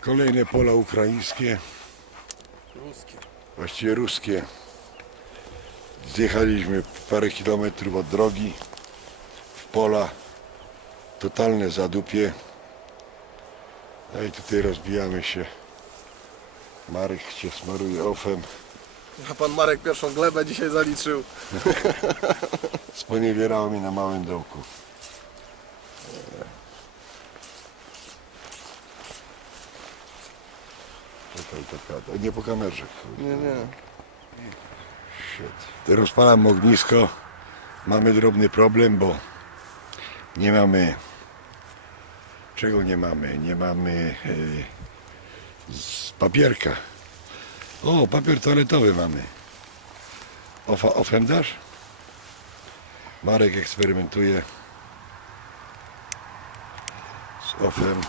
Kolejne pola ukraińskie, Ruskie. właściwie ruskie. Zjechaliśmy parę kilometrów od drogi w pola. Totalne zadupie. No i tutaj rozbijamy się. Marek się smaruje ofem. A pan Marek pierwszą glebę dzisiaj zaliczył. Sponiewierało mi na małym dołku. Nie po kamerze. kurde. Nie, nie. Shit. Rozpalam ognisko. Mamy drobny problem, bo nie mamy. Czego nie mamy? Nie mamy e, z papierka. O, papier toaletowy mamy. Ofa, ofem dasz? Marek eksperymentuje z ofem.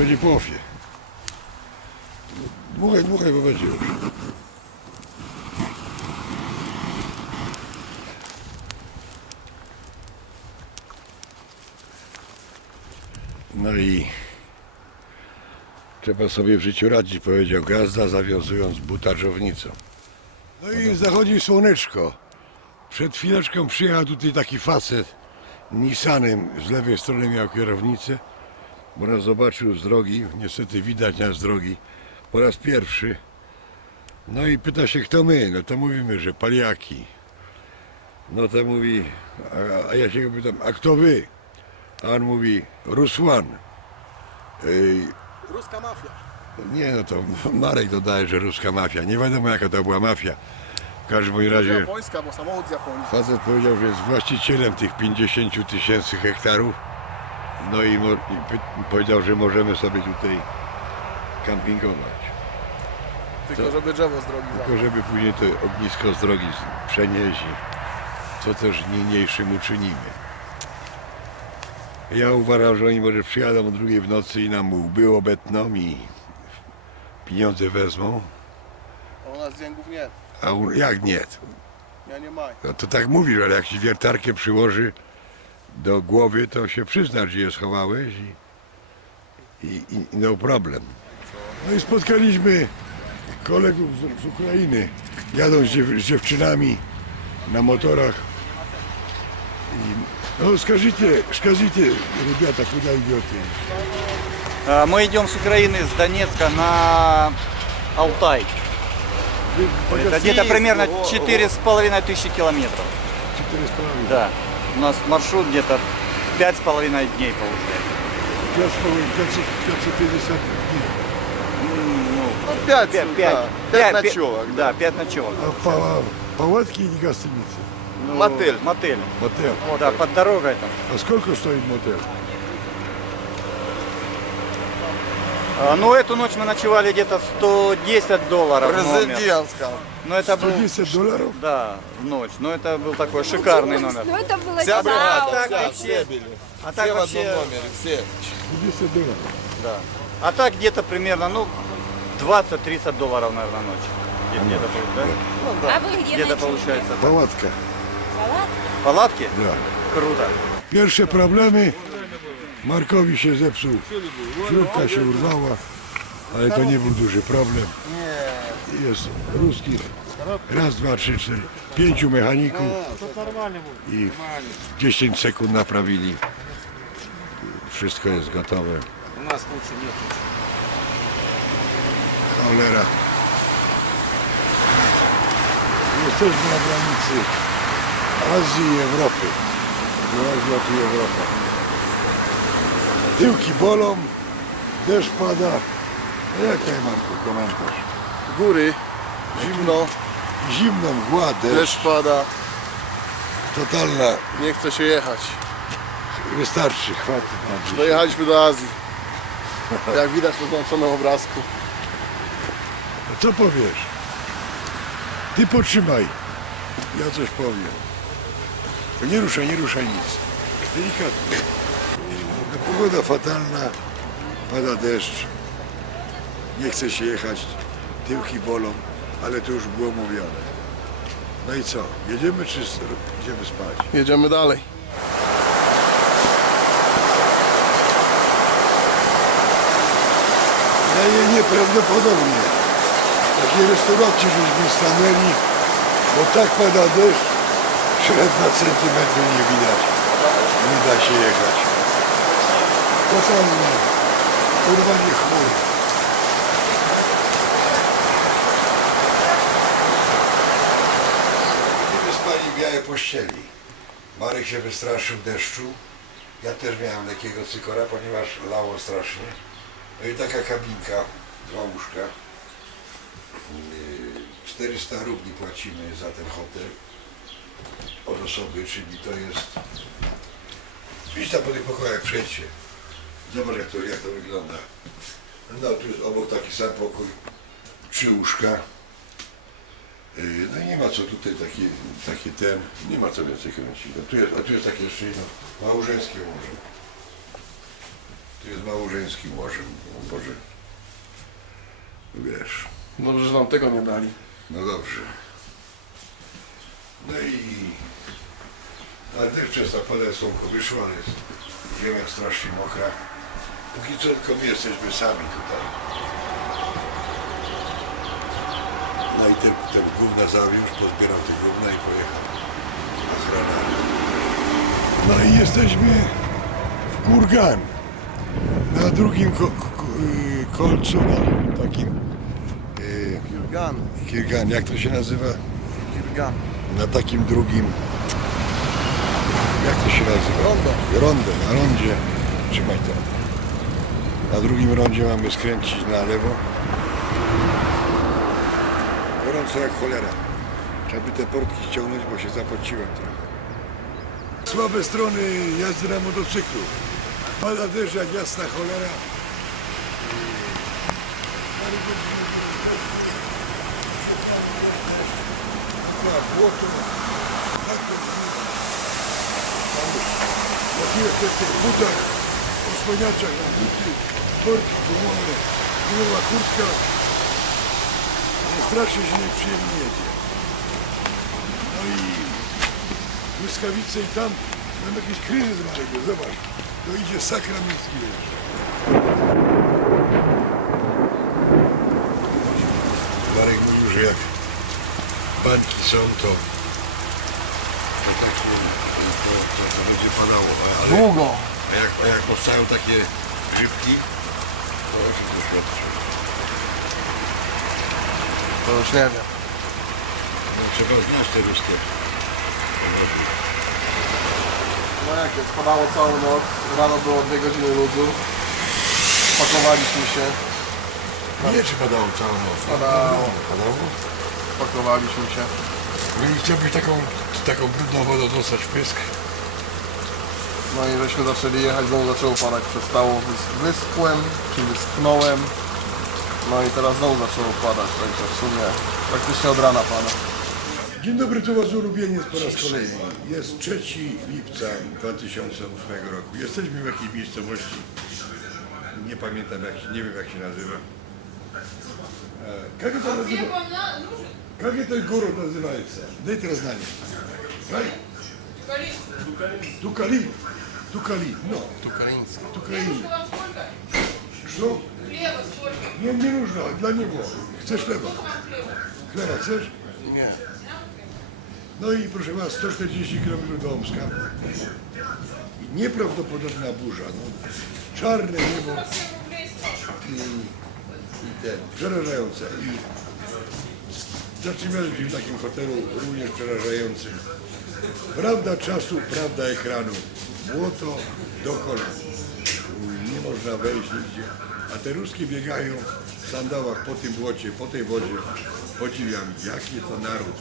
Będzie po ofie. Dmuchaj, dmuchaj, bo będzie już. No i trzeba sobie w życiu radzić, powiedział gazda, zawiązując buta żownicą. No i zachodzi słoneczko. Przed chwileczką przyjechał tutaj taki facet Nissanem, z lewej strony miał kierownicę, bo nas zobaczył z drogi, niestety widać nas z drogi po raz pierwszy. No i pyta się, kto my? No to mówimy, że paliaki. No to mówi, a, a ja się go pytam, a kto wy? A on mówi, Rusłan. Ej, Ruska mafia. nie no to Marek dodaje, że ruska mafia. Nie wiadomo jaka to była mafia. W każdym bądź razie Japońska, bo samochód z Japonii. facet powiedział, że jest właścicielem tych 50 tysięcy hektarów. No i, i powiedział, że możemy sobie tutaj kampingować. Tylko żeby drzewo z drogi zabrać. Tylko żeby później to ognisko z drogi z- przenieść, i co też niniejszym uczynimy. Ja uważam, że oni może przyjadą o drugiej w nocy i nam łby obetną i pieniądze wezmą. A u nas dzięków nie. A u, jak nie? Ja nie maj. No to tak mówisz, ale jak ci wiertarkę przyłoży do głowy, to się przyzna, gdzie je schowałeś i, i, i no problem. No i spotkaliśmy kolegów z, z Ukrainy. Jadą z, dziew, z dziewczynami na motorach. I, no скажите, скажите, ребята, куда идете? А, Мы идем с Украины, с Донецка на Алтай. Вы Это погоди, где-то примерно ого, четыре с половиной тысячи километров. четыре с половиной. Да. У нас маршрут где-то пять с половиной дней получается. Пять с половиной, пятьсот- пятьсот пятьдесят дней. Ну, Ну, пять, пять, да. пять, Пять пять- ночевок. Да, пять ночевок. А по, палатки и гостиницы? Ну, Мотель. Мотель. Мотель. Да, под дорогой там. А сколько стоит мотель? А, Ну, эту ночь мы ночевали где-то 110 долларов номер. Президентська. Но это был... 110 долларов? Да, в ночь. Но это был такой шикарный номер. Ну это было Вся бригада, сауна. так вся, вообще- все были. А Все так в вообще... одном номере, все. 110 долларов. Да. А так где-то примерно, ну, 20-30 долларов, наверное, ночь. Где- Где-то, да? Ну да. А вы где Где-то получается. Палатка. Палатки? Да. Kruta. Pierwsze problemy. Markowi się zepsuł. Śrubka się urwała, ale to nie był duży problem. Jest ruskich. Raz, dwa, trzy, cztery. Pięciu mechaników. I w 10 sekund naprawili. Wszystko jest gotowe. У нас лучше нет. Cholera. Jesteśmy na granicy Azji i Europy. No, Azja tu Europa. Tyłki bolą, deszcz pada. Jak tutaj Marku komentarz? Góry, zimno, Zimno, mgła, deszcz, deszcz pada, totalna. nie chce się jechać. Wystarczy, chwaty na dziś. Dojechaliśmy do Azji. Jak widać na zaznaczonym obrazku. No co powiesz? Ty potrzymaj. Ja coś powiem. Nie ruszaj, nie ruszaj nic. Delikatnie. Pogoda fatalna, pada deszcz. Nie chce się jechać, tyłki bolą, ale to już było mówione. No i co? Jedziemy czy idziemy spać? Jedziemy dalej. Daje nieprawdopodobnie. Takiej restauracji żeśmy stanęli, bo tak pada deszcz, że na centymetry nie widać. Nie da się jechać. Totalnie. Urwanie chmur. Nie spali w białej pościeli. Marek się wystraszył deszczu. Ja też miałem lekkiego cykora, ponieważ lało strasznie. No i taka kabinka, dwa łóżka. Yy, 400 rubli płacimy za ten hotel od osoby, czyli to jest... Idź tam po tych pokojach, przejdźcie. Zobacz jak to, jak to wygląda. No tu jest obok taki sam pokój, trzy łóżka. Yy, No i nie ma co tutaj takie, takie ten, nie ma co więcej kręcić. No, tu jest, a tu jest takie jeszcze jedno małżeńskie morze. Tu jest małżeńskim morzem, o Boże. Wiesz, Dobrze, że nam tego nie dali. no dobrze. No i... Ale deszcz często słonko wyszło, ale jest ziemia strasznie mokra. Póki co tylko my jesteśmy sami tutaj. No i ten, ten gówna zawiózł, pozbierał te gówna i pojechał. Ochrona. No i jesteśmy w Kurgan. Na drugim ko- ko- y, kolcu, na takim y, Kirgan. Kirgan, jak to się nazywa? Kirgan. Na takim drugim. Jak to się nazywa? Rondo. Rondo, na rondzie. Trzymaj to. Na drugim rondzie mamy skręcić na lewo. Gorąco jak cholera. Trzeba by te portki ściągnąć, bo się zapociłem trochę. Słabe strony jazdy na motocyklu. Pada deszcz jak jasna cholera. Tak, błoto. Tak to tych butach, osłaniaczach na buty, portki gumowe, gumowa kurtka. No strasznie się nieprzyjemnie jedzie. No i błyskawice i tam mam jakiś kryzys Marek, zobacz. To idzie sakramencki jeszcze. Marek mówił, że jak banki są, to to tak to, to, to, będzie padało. Ale, Długo. A, jak, a jak powstają takie grzybki, to o czym to świadczy? To już nie wiem. No, trzeba znać te ruskie. No jak jest, padało całą noc, rano było dwie godziny luzu. Pakowaliśmy się, Nie, czy padało całą noc? Padało. Padało? pakowaliśmy się. No i chciałbyś taką, taką brudną wodą dostać w pysk? No i żeśmy zaczęli jechać, znowu zaczęło padać, przestało, wyschłem, czy wyschnąłem. No i teraz znowu zaczęło padać, także w sumie praktycznie od rana pada. Dzień dobry, to Wasz ulubieniec po raz kolejny. Jest 3 lipca 2008 roku. Jesteśmy w jakiejś miejscowości, nie pamiętam, jak, nie wiem jak się nazywa. E, jak to nazywa? Jak to gór nazywa? Daj teraz na nie. Daj. Количество. Tukali. Tukali. No, Tukariński. Tukali. Хлебушка вам сколько? Co? Хлеба сколько? Nie, nie нужно, dla niego. Chcesz chleba? Сколько вам хлеба? Chleba chcesz? Nie. No i proszę Was, 140 km do Omska. I nieprawdopodobna burza. No. Czarne niebo 47 рублей с i, i ten, przerażające. I zatrzymaliśmy się w takim hotelu również przerażającym. Prawda czasu, prawda ekranu. Błoto do kolan. Nie można wejść nigdzie. A te ruskie biegają w sandałach po tym błocie, po tej wodzie. Podziwiam, jaki to naród.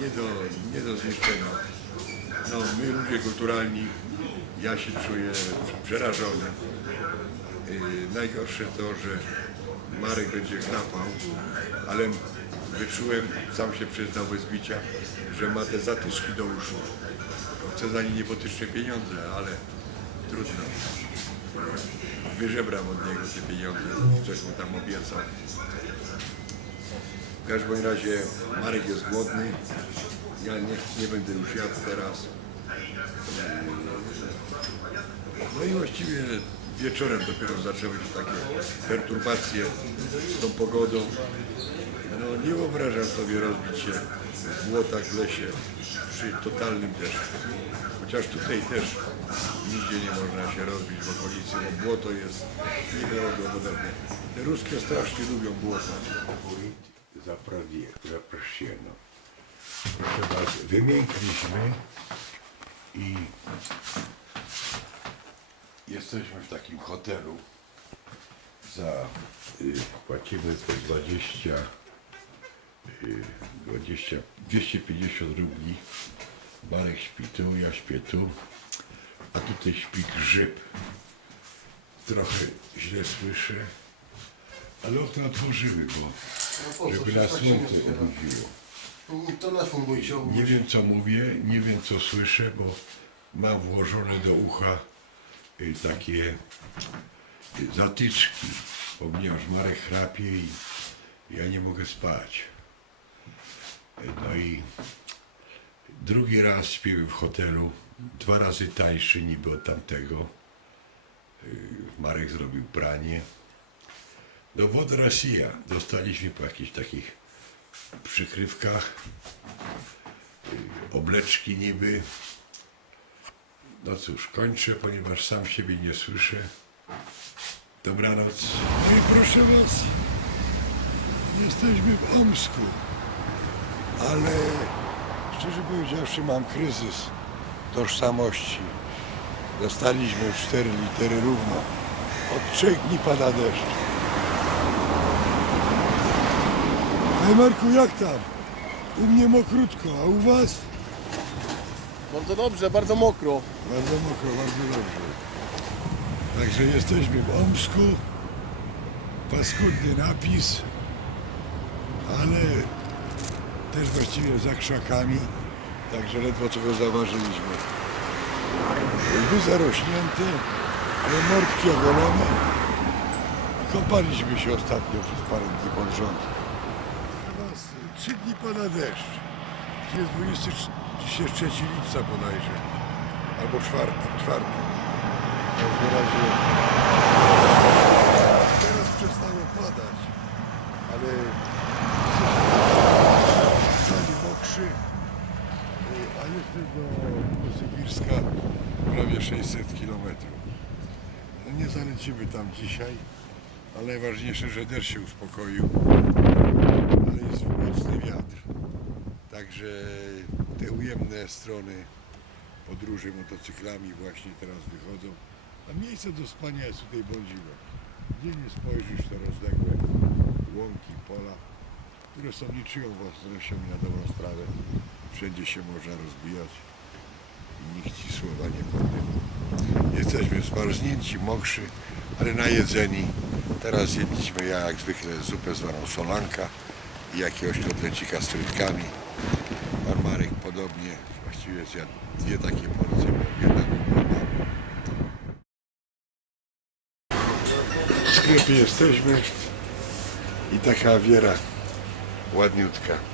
Nie do, nie do zniszczenia. No, my ludzie kulturalni, ja się czuję przerażony. Yy, najgorsze to, że Marek będzie chrapał, ale wyczułem, sam się przyznał bez bicia, że ma te zatyczki do uszu. Chcę za nie niebotyczne pieniądze, ale trudno. Wyżebram od niego te pieniądze, coś mu tam obiecał. W każdym razie Marek jest głodny. Ja nie, nie będę już jadł teraz. No i właściwie wieczorem dopiero zaczęły się takie perturbacje z tą pogodą. No nie wyobrażam sobie rozbić się w błotach w lesie przy totalnym deszczu. Chociaż tutaj też nigdzie nie można się rozbić w okolicy, bo błoto jest nieprawdopodobne. Ruskie strasznie lubią błota. Zaprawie, zapraszano. Proszę bardzo, wymiękliśmy i jesteśmy w takim hotelu. Za y, płacimy po 20, y, 20, 250 rubli. Marek śpi tu, ja śpię tu, a tutaj śpi grzyb. Trochę źle słyszę, ale okno otworzymy, bo żeby nas słońce obudziło. Telefon mój się Nie wiem co mówię, nie wiem co słyszę, bo mam włożone do ucha y, takie y, zatyczki, ponieważ Marek chrapie i ja nie mogę spać. Y, No i drugi raz śpimy w hotelu, dwa razy tańszy niby od tamtego. Y, Marek zrobił pranie. Do wody Rosja dostaliśmy po jakichś takich przykrywkach obleczki niby. No cóż, kończę, ponieważ sam siebie nie słyszę. Dobranoc. No i proszę was, jesteśmy w Omsku, ale szczerze powiedziawszy mam kryzys tożsamości. Dostaliśmy cztery litery równo. Od trzech dni pada deszcz. Panie Marku, jak tam? U mnie mokrutko, a u was? Bardzo dobrze, bardzo mokro. Bardzo mokro, bardzo dobrze. Także jesteśmy w Omsku. Paskudny napis, ale też właściwie za krzakami. Także ledwo co go zauważyliśmy. Łby zarośnięte, ale mordki ogolone. Kąpaliśmy się ostatnio przez parę dni pod rząd. Teraz trzy dni pada deszcz. Jest 23 lipca bodajże. Albo czwarty, czwarty. W każdym razie teraz przestało padać, ale sali mokrzy, y, a jeszcze do Sybirska prawie 600 kilometrów. No nie zalecimy tam dzisiaj, ale najważniejsze, że deszcz się uspokoił, ale jest mocny wiatr. Także te ujemne strony podróży motocyklami właśnie teraz wychodzą. A miejsce do spania jest tutaj bądźliwe. Gdzie nie spojrzysz, to rozległe łąki, pola, które są niczyją własnością na dobrą sprawę. Wszędzie się można rozbijać i nikt ci słowa nie powie. Jesteśmy zmarznięci, mokrzy, ale najedzeni. Teraz jedliśmy ja jak zwykle zupę zwaną solanka i jakiegoś kotlecika z frytkami. Pan Marek podobnie, właściwie zjadł dwie takie porcje, bo jedna. W sklepie jesteśmy i taka wiera ładniutka.